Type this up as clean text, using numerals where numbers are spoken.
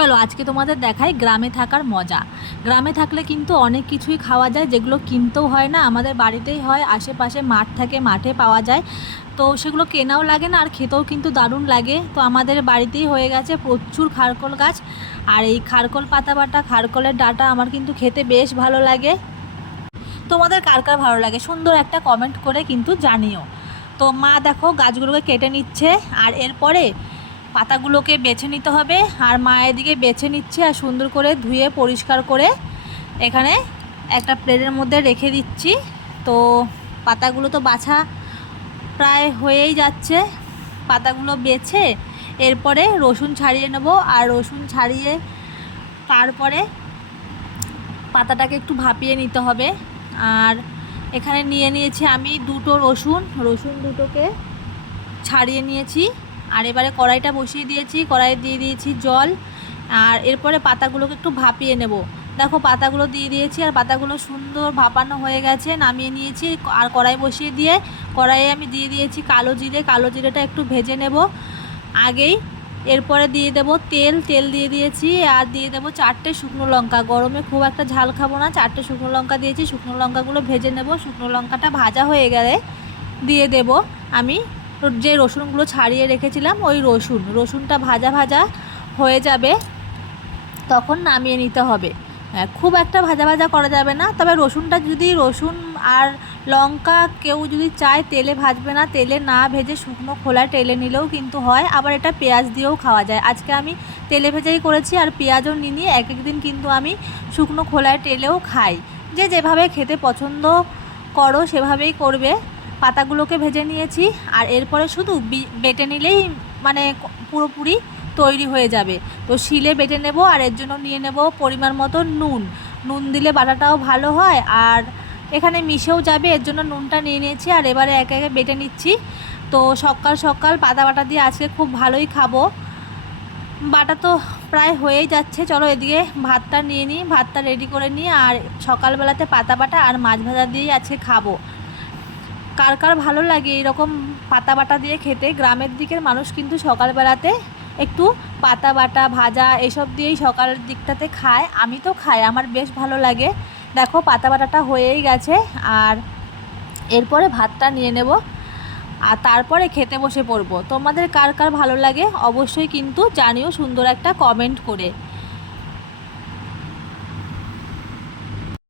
চলো আজকে তোমাদের দেখাই গ্রামে থাকার মজা। গ্রামে থাকলে কিন্তু অনেক কিছুই খাওয়া যায়, যেগুলো কিনতেও হয় না, আমাদের বাড়িতেই হয়। আশেপাশে মাঠ থাকে, মাঠে পাওয়া যায়, তো সেগুলো কেনাও লাগে না আর খেতেও কিন্তু দারুণ লাগে। তো আমাদের বাড়িতেই হয়ে গেছে প্রচুর খারকোল গাছ, আর এই খারকোল পাতা বাটা, খারকোলের ডাঁটা আমার কিন্তু খেতে বেশ ভালো লাগে। তোমাদের কার কার ভালো লাগে সুন্দর একটা কমেন্ট করে কিন্তু জানিও। তো মা দেখো গাছগুলোকে কেটে নিচ্ছে, আর এরপরে পাতাগুলোকে বেছে নিতে হবে। আর মা এদিকে বেছে নিচ্ছে আর সুন্দর করে ধুয়ে পরিষ্কার করে এখানে একটা প্লেটের মধ্যে রেখে দিচ্ছি। তো পাতাগুলো তো বাছা প্রায় হয়েই যাচ্ছে। পাতাগুলো বেছে এরপরে রসুন ছাড়িয়ে নেব, আর রসুন ছাড়িয়ে তারপরে পাতাটাকে একটু ভাপিয়ে নিতে হবে। আর এখানে নিয়ে নিয়েছি আমি দুটো রসুন, রসুন দুটোকে ছাড়িয়ে নিয়েছি। আর এবারে কড়াইটা বসিয়ে দিয়েছি, কড়াই দিয়ে দিয়েছি জল, আর এরপরে পাতাগুলোকে একটু ভাপিয়ে নেব। দেখো পাতাগুলো দিয়ে দিয়েছি, আর পাতাগুলো সুন্দর ভাপানো হয়ে গেছে, নামিয়ে নিয়েছি। আর কড়াই বসিয়ে দিয়ে কড়াইয়ে আমি দিয়ে দিয়েছি কালো জিরে, কালো জিরেটা একটু ভেজে নেব আগেই। এরপরে দিয়ে দেব তেল, তেল দিয়ে দিয়েছি, আর দিয়ে দেবো 4টে শুকনো লঙ্কা। গরমে খুব একটা ঝাল খাবো না, 4টে শুকনো লঙ্কা দিয়েছি। শুকনো লঙ্কাগুলো ভেজে নেব। শুকনো লঙ্কাটা ভাজা হয়ে গেলে দিয়ে দেব আমি যে রসুনগুলো ছাড়িয়ে রেখেছিলাম, ওই রসুনটা ভাজা ভাজা হয়ে যাবে তখন নামিয়ে নিতে হবে। খুব একটা ভাজা ভাজা করা যাবে না, তবে রসুনটা যদি রসুন আর লঙ্কা কেউ যদি চায় তেলে ভাজবে না, তেলে না ভেজে শুকনো খোলায় তেলে নিলেও কিন্তু হয়। আবার এটা পেঁয়াজ দিয়েও খাওয়া যায়। আজকে আমি তেলে ভেজেই করেছি, আর পেঁয়াজও নিয়ে এক এক দিন কিন্তু আমি শুকনো খোলায় তেলেও খাই। যে যেভাবে খেতে পছন্দ করো সেভাবেই করবে। পাতাগুলোকে ভেজে নিয়েছি, আর এরপরে শুধু বেটে নিলেই মানে পুরোপুরি তৈরি হয়ে যাবে। তো শিলে বেটে নেব, আর এর জন্য নিয়ে নেব পরিমাণ মতো নুন। নুন দিলে বাটাটাও ভালো হয়, আর এখানে মিশেও যাবে, এর জন্য নুনটা নিয়ে নিয়েছি। আর এবারে একে একে বেটে নিচ্ছি। তো সকাল সকাল পাতা বাটা দিয়ে আজকে খুব ভালোই খাবো। বাটা তো প্রায় হয়েই যাচ্ছে, চলো এদিকে ভাতটা নিয়ে নিই, ভাতটা রেডি করে নিই। আর সকালবেলাতে পাতা বাটা আর মাছ ভাজা দিয়েই আজকে খাবো। কার কার ভালো লাগে এরকম পাতা বাটা দিয়ে খেতে? গ্রামের দিকের মানুষ কিন্তু সকালবেলাতে একটু পাতা বাটা ভাজা এসব দিয়েই সকালের দিকটাতে খায়। আমি তো খাই, আমার বেশ ভালো লাগে। দেখো পাতা বাটাটা হয়েই গেছে, আর এরপরে ভাতটা নিয়ে নেব, আর তারপরে খেতে বসে পড়বো। তোমাদের কার কার ভালো লাগে অবশ্যই কিন্তু জানিও সুন্দর একটা কমেন্ট করে।